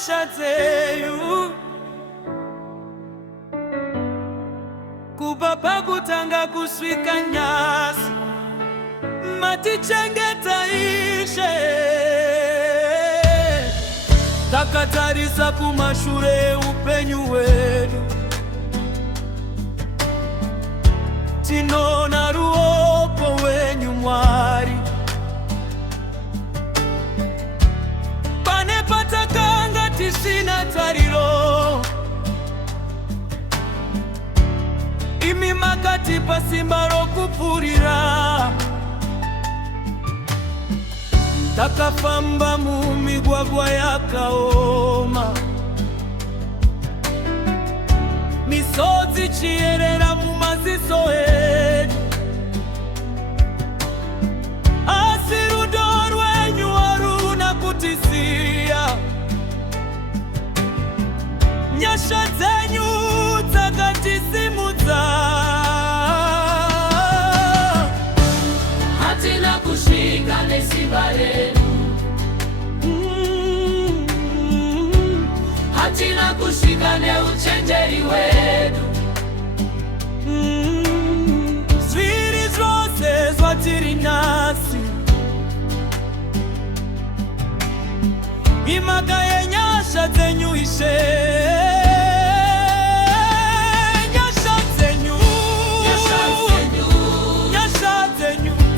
nyasha zeyu kubaba kutanga kuswika nyasi matichengeta ishe takatarisa kumashure upenyu wedu tinona ruopo wenyu Mwari pane patakanga tisina tariro imi makati pasimba rokupurira takafamba mumigwagwa yakaoma misodzi chiyerera mumaziso edu asi rudo rwenyu haruna kutisiya nyasha dzenyu dzakatisimudza hatina kusvika nesimba redu hatina kusvika neuchenjeri wedu zviri zvose zvatiri nasi imhaka yenyasha dzenyu Ishe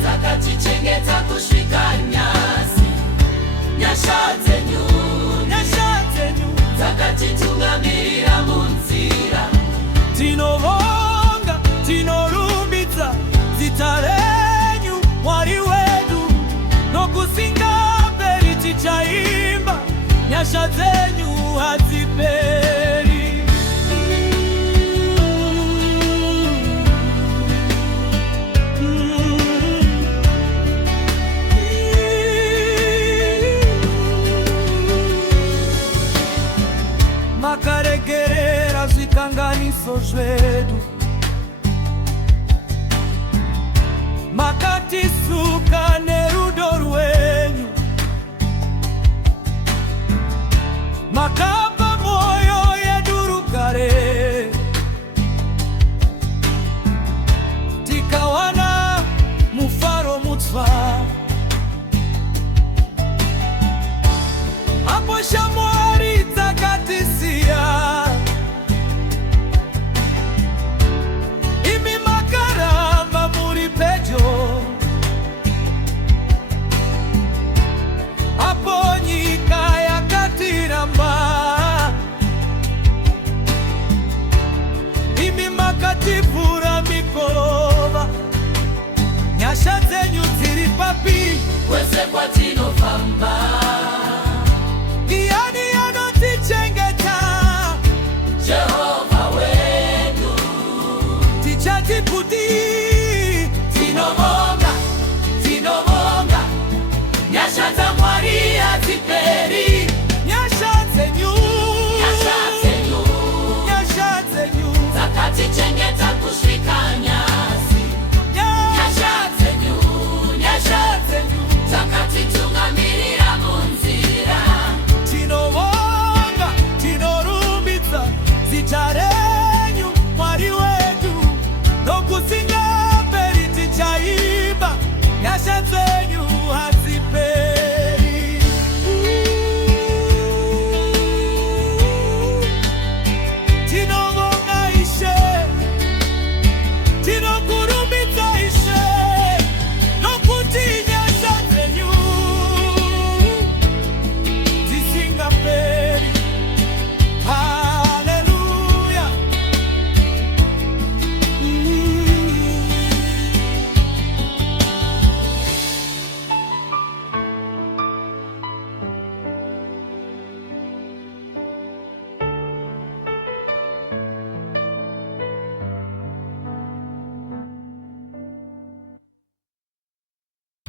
takatichengeta kusvika nyasi nyasha dzenyu takatitungamirira munzira tinovonga tinorumbidza zita renyu Mwari wedu nokusinga mberi tichaimba nyasha dzenyu hadziperi makaregerera zvikanganiso zvedu